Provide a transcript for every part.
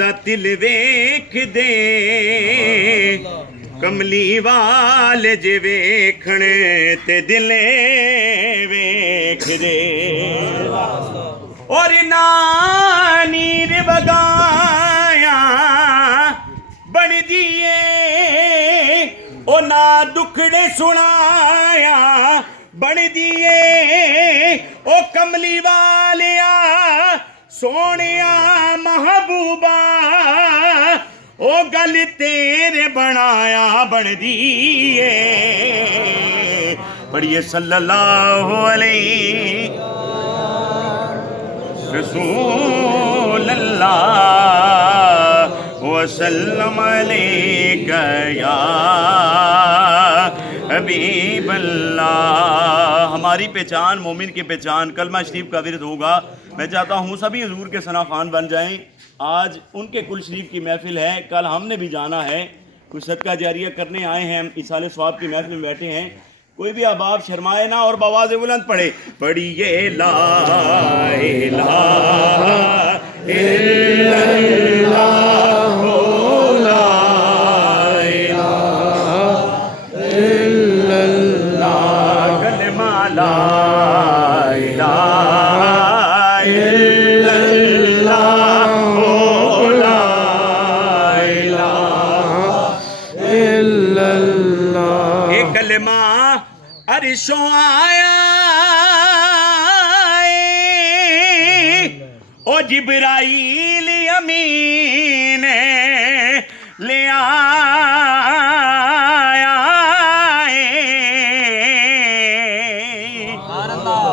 दिल वेख दे कमली वाल जे वेखने ते दिल वेख दे और ना नीर बगाया बन दिए ओ ना दुखड़े सुनाया बन दिए ओ कमली वालिया सोनिया महबूबा ओ गल तेरे बनाया बन दिए पढ़िए सल्लल्लाहु अलैहि रसूल अल्लाह वसल्लम अलैका या हबीब अल्लाह। हमारी पहचान मोमिन की पहचान कलमा शरीफ का विरद होगा। मैं चाहता हूँ सभी हुजूर के सना खान बन जाएं। आज उनके कुल शरीफ की महफिल है, कल हमने भी जाना है, कुछ सदका जारिया करने आए हैं, हम इसाले स्वाब की महफिल में बैठे हैं। कोई भी अहबाब शर्माए ना और बवाज़ बुलंद पढ़े पढ़िए ला इलाहा इल्लल्लाह ला इलाहा इल्लल्लाह कलमा ला इलाहा इल्लल्लाह ला इलाहा इल्लल्लाह। एक कलमा अरिशों आया ओ जिब्राईल अमीन ले आया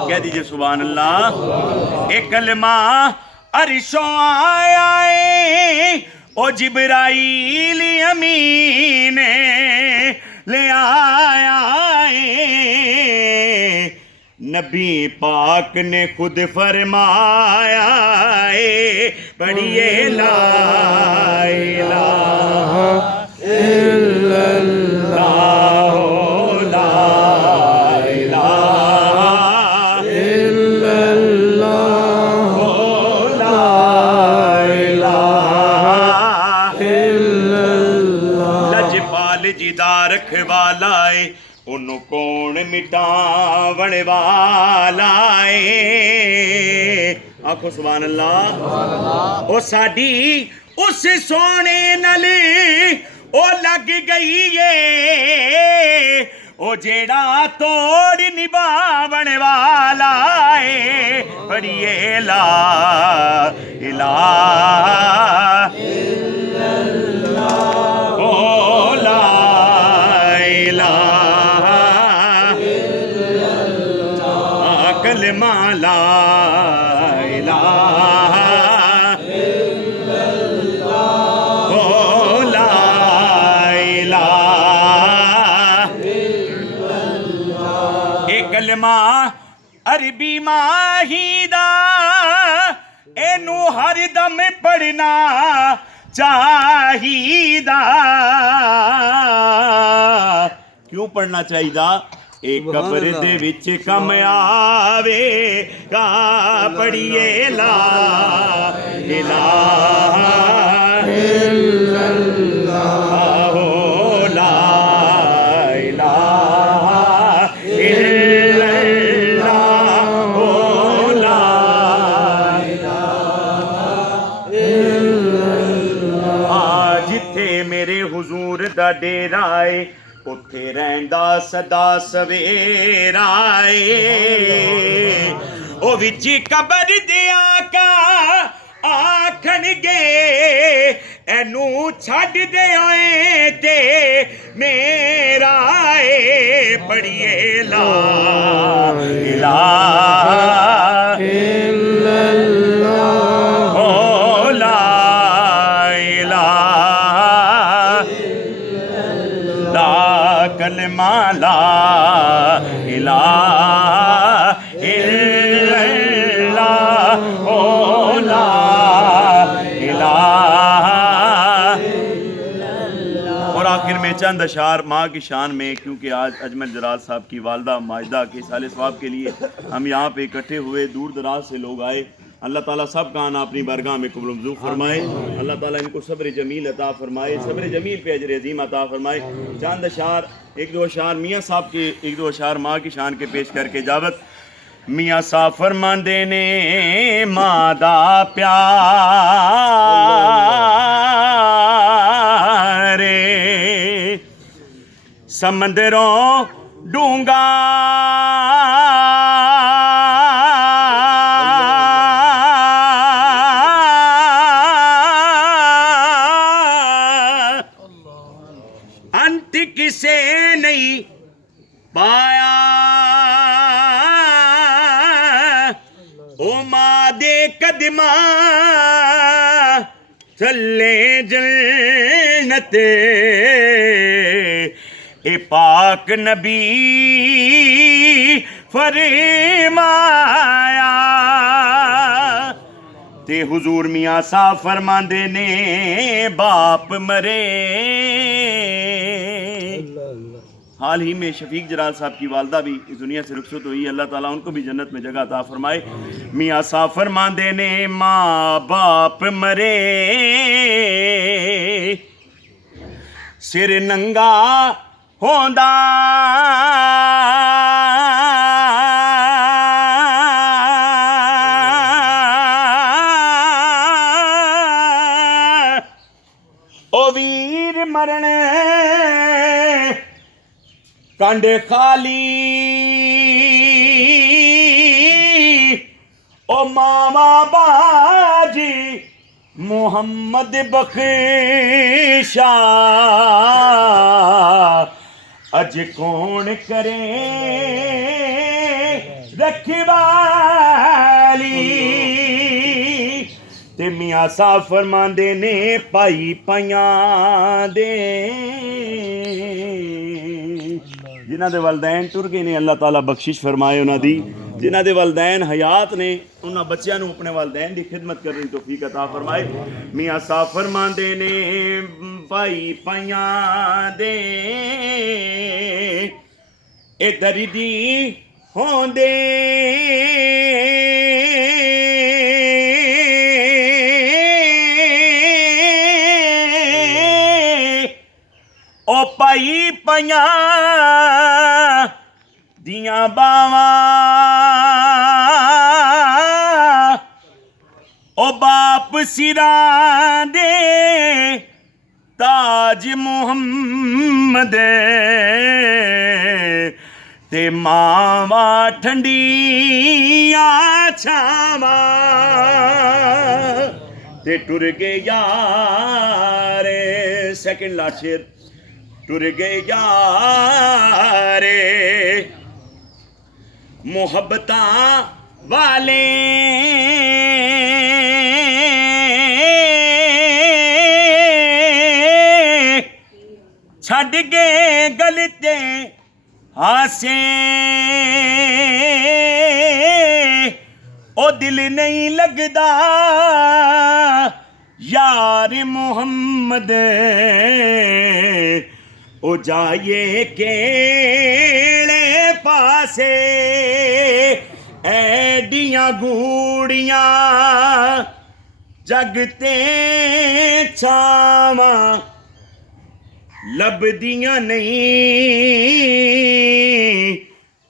कह दीजिए सुभान अल्लाह। एक कलमा अरिशों आया ओ जिब्राईल अमीन ले आया नबी पाक ने खुद फरमाया पढ़िए ला इलाहा इल्लल्लाह ला इलाहा इल्लल्लाह ला इलाहा इल्लल्लाह। लजपाल जिदा रखवालाए उन्हों कौन मिटावण वालाए आखो सुभान अल्लाह। ओ साडी उस सोने नली ओ लग गई है ओ जेड़ा तोड़ निभावण वाला है पढ़िए ला इलाहा इल्लल्लाह ओ ला इलाहा कलमा ला इलाहा इल्लल्लाह ओ ला इलाहा इल्लल्लाह। एक कलमा अरबी माहीदा एनू हर दम पढ़ना चाहिदा। क्यों पढ़ना चाहिदा? एक कब्र दे विच कम आवे का पढ़िए ला इलाहा इल्लल्लाह ला इलाहा इल्लल्लाह ला इलाहा इल्लल्लाह। जिथे मेरे हुजूर दा डेरा है उत्थे रहंदा सदा सवेरा ओ विच कबर दे आका आखणगे एनू छड्ड दे ओए ते मेरा पढ़िए ला इलाहा इल्लल्लाह ओ ला इलाहा कलमा ला इलाहा इल्लल्लाह ओ ला इलाहा। और आखिर में चंद अशार माँ की शान में, क्योंकि आज अजमल जराज साहब की वालदा माजदा के साले सवाब के लिए हम यहाँ पे इकट्ठे हुए, दूर दराज से लोग आए। अल्लाह ताला सब का आना अपनी बारगाह में कबूल मंजूर फरमाए। अल्लाह ताला इनको सब्र जमील अता फरमाए, सब्र जमील पे अजर अजीम अता फरमाए। चंद अशार एक दो अशार मियाँ साहब के, एक दो अशार माँ की शान के पेश करके इजाज़त। मियाँ साहब फरमांदे ने माँ दा प्यार समंदरों डूंगा अंत किसे नहीं पाया, ओ माँ दे कदमा चले जन्नते, ए पाक नबी फरमाया। ते हुजूर मियाँ साहब फरमांदे ने बाप मरे। हाल ही में शफीक जलाल साहब की वालदा भी इस दुनिया से रुखसत हुई, अल्लाह ताला उनको भी जन्नत में जगह अता फरमाए। मियाँ साहब फरमांदे ने माँ बाप मरे, सिर नंगा होंदा ओ वीर मरण कांडे खाली, ओ मामा बाजी मोहम्मद बख्शा, अज कौन करे रखवाली। ते मियाँ साहब फरमांदे ने पाई पाइयां दे, जिन्हां दे वालदैन टुर गए ने अल्लाह ताला बख्शिश फरमाए उन्हां दी, जिन्हां दे वालदैन हयात ने उन्हां बच्चियां नूं अपने वालदैन दी खिदमत करने की तौफीक अता फरमाए। मियाँ साहब फरमांदे ने पाई पाइयां दे ए दरिदी होंदे, ओ पाई पाइयां दियां बावां, ओ बाप सिरां दे ताज मुहम्मद, ते मावा ठंडिया छावा, ते टुर गए यार सेकंड लास्ट शेर, टुर गए यारे मोहब्बतां वाले, छड़ गए गलते हासे, ओ दिल नहीं लगदा यार मोहम्मद, ओ जाइए केड़े पासे एडियां गूड़ियां जगते छावां लभदियां नहीं,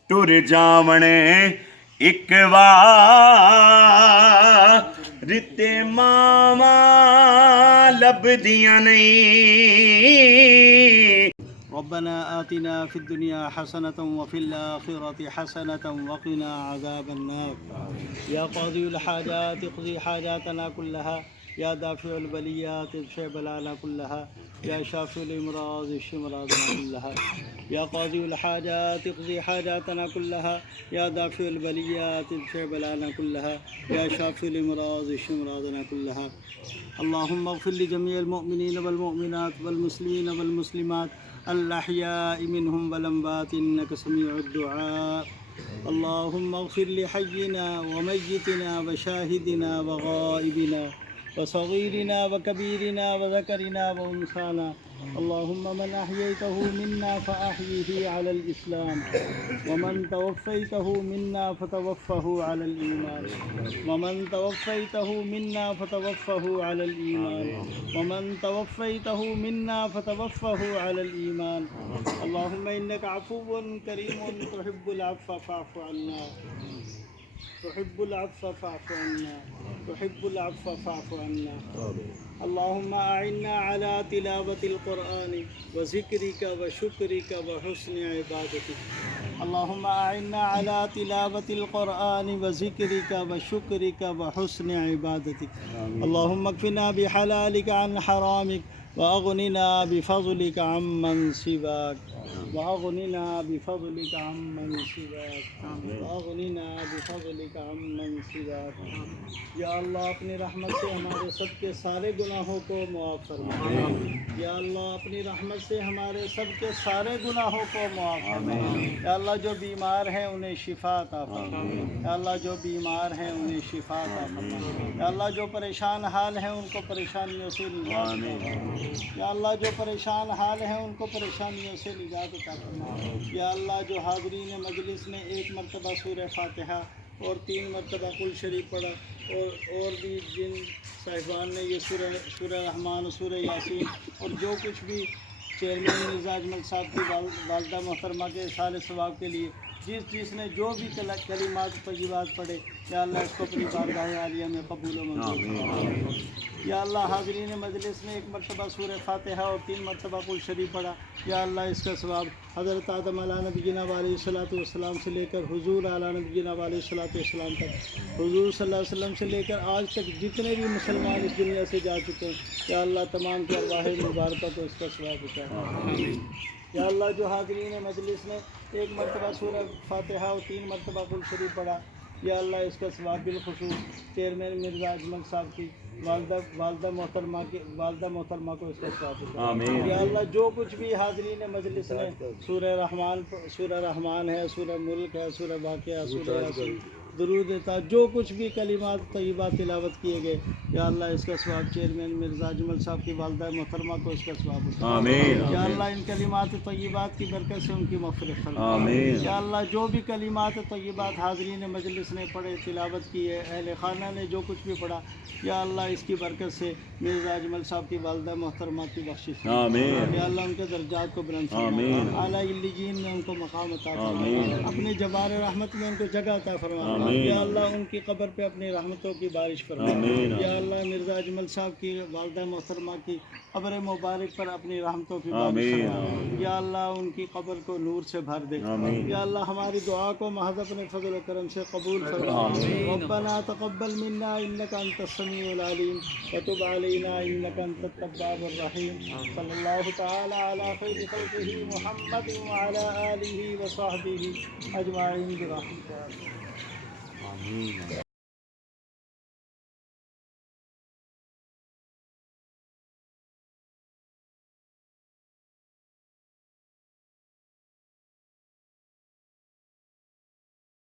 टुर जावने इक वार ते मावा लभदियां नहीं। रब्बना आतिना फिद दुनिया हसनतन व फिल आखिरति हसनतन व क़िना अज़ाबन नार। या क़ाज़ियुल हाजात इक़्ज़ी हाजातना कुल्लहा, या दाफ़िउल बलियात इदफ़अ बलाना कुल्लहा, या शाफ़िउल इमराज़ इश्फ़ि मराज़ना कुल्लहा। या क़ाज़ियुल हाजात इक़्ज़ी हाजातना कुल्लहा, या दाफ़िउल बलियात इदफ़अ बलाना कुल्लहा, या शाफ़िउल इमराज़ इश्फ़ि मराज़ना कुल्लहा। अल्लाहुम्मा इग़फ़िर लिजमीइल मुअमिनीन वल मुअमिनात वल मुस्लिमीन वल मुस्लिमात अल-अहयाइ मिनहुम वल अमवात इन्नका समीउद दुआ। अल्लाहुम्मा इग़फ़िर लिहय्यिना व मय्यितिना व शाहिदिना व गाइबिना वसगीरिना वकबीरिना वज़करिना वउन्साना अल्लाहुम्मा मन अहयैतहु मिन्ना फ़अहयिही अलल इस्लाम वमन तवफ़्फ़ैतहु मिन्ना फ़तवफ़्फ़हु अलल ईमान वमन तवफ़्फ़ैतहु मिन्ना फ़तवफ़्फ़हु अलल ईमान वमन तवफ़्फ़ैतहु मिन्ना फ़तवफ़्फ़हु अलल ईमान अल्लाहुम्मा इन्नका अफ़ुव्वुन करीमुन तुहिब्बुल अफ़्फ़ फ़अफ़ु अन्ना तुहिब्बुल अफ़्फ़ फ़अफ़ु अन्ना तुहिब्बुल अफ़्फ़ फ़अफ़ु अन्ना अल्लाहुम्मा अइन्ना अला तिलावतिल क़ुरआन व ज़िक्रिका व शुक्रिका व हुस्नि इबादतिक अल्लाहुम्मा अइन्ना अला तिलावतिल क़ुरआन व ज़िक्रिका व शुक्रिका व हुस्नि इबादतिक अल्लाहुम्मा अक्फ़िना बिहलालिका अन हरामिक व अग़निना बिफ़ज़लिका अम्मन सिवाक व अग़निना बिफ़ज़लिका अम्मन सिवाक व अग़निना बिफ़ज़लिका अम्मन सिवाक। या अल्लाह अपनी रहमत से हमारे सबके सारे गुनाहों को मुआफ़ फरमा। या अल्लाह अपनी रहमत से हमारे सबके सारे गुनाहों को मुआफ़ फरमा। या अल्लाह जो बीमार हैं उन्हें शिफ़ा अता फरमा। या अल्लाह जो बीमार हैं उन्हें शिफ़ा अता फरमा। या अल्लाह जो परेशान हाल हैं उनको परेशानियों से निजात अता फरमा। या अल्लाह जो परेशान हाल हैं उनको परेशानियों से निजात अता फरमा। या अल्लाह जो हाज़रीन मजलिस ने एक मरतबा सूरह फ़ातिहा और 3 मरतबा कुल शरीफ पढ़ा और भी जिन साहिबान ने ये सूरह रहमान, सूरह यासीन और जो कुछ भी चेयरमैन मिर्ज़ा अजमल साहब की वालदा मोहतरमा के साले सवाब के लिए जिसने जो भी कलिमात तय्यबात पढ़े, या अल्लाह इसको अपनी बारगाह आलिया में कबूल व मंजूर फरमा। या अल्लाह हाज़रीन मजलिस ने एक मरतबा सूरह फ़ातिहा और 3 मरतबा कुल शरीफ पढ़ा, या अल्लाह इसका सवाब हज़रत आदम अला नबीना अलैहिस्सलातु वस्सलाम से लेकर हुज़ूर अला नबीना अलैहिस्सलातु वस्सलाम तक, हुज़ूर सल्लल्लाहु अलैहि वसल्लम से लेकर आज तक जितने भी मुसलमान इस दुनिया से जा चुके हैं, या अल्लाह तमाम की अरवाह मुबारक को इसका सवाब पहुँचाए। या अल्लाह जो हाज़रीन मजलिस ने एक मरतबा सूरह फ़ातिहा और 3 मरतबा कुल शरीफ पढ़ा, या अल्लाह इसका सवाब बिलख़ुसूस चेयरमैन मिर्ज़ा अजमल साहब की वालदा मोहतरमा को इसका सवाब आमीन। या अल्लाह जो कुछ भी हाज़रीन मजलिस ने सूरह रहमान है, सूरह मुल्क है, सूरह वाक़िया, सूरह यासीन, दुरूद था, जो कुछ भी कलिमात तय्यबात तिलावत किए गए, या अल्लाह इसका सवाब चेयरमैन मिर्ज़ा अजमल साहब की वालदा मोहतरमा को इसका सवाब आमीन। या अल्लाह इन कलिमात तय्यबात की बरकत से उनकी मग़फ़िरत फरमा आमीन। या अल्लाह जो भी कलिमात तय्यबात हाज़रीन मजलिस ने पढ़े, तिलावत की है, अहले खाना ने जो कुछ भी पढ़ा, या अल्लाह इसकी बरकत से मिर्ज़ा अजमल साहब की वालदा मोहतरमा की बख्शिश आमीन। या अल्लाह उनके दर्जात को बुलंद फरमा, आला इल्लियीन में उनको मकाम अता फरमा, अपने जबार रहमत में उनको जगह अता फरमा। या अल्लाह उनकी कब्र पे अपनी रहमतों की बारिश फरमा। या अल्लाह मिर्ज़ा अजमल साहब की वालदा मोहतरमा की कब्र मुबारक पर अपनी रहमतों की बारिश फरमा। या अल्लाह उनकी कब्र को नूर से भर दे। या अल्लाह हमारी दुआ को महज़ अपने फज़ल व करम से कबूल फरमा। रब्बना तक़ब्बल मिन्ना इन्नका अंतस समीउल अलीम व तुब अलैना इन्नका अंतत तव्वाबुर रहीम। सल्लल्लाहु तआला अला खैरि खल्क़िही मुहम्मद व अला आलिही व सहबिही अजमाइन बिरहमतिका।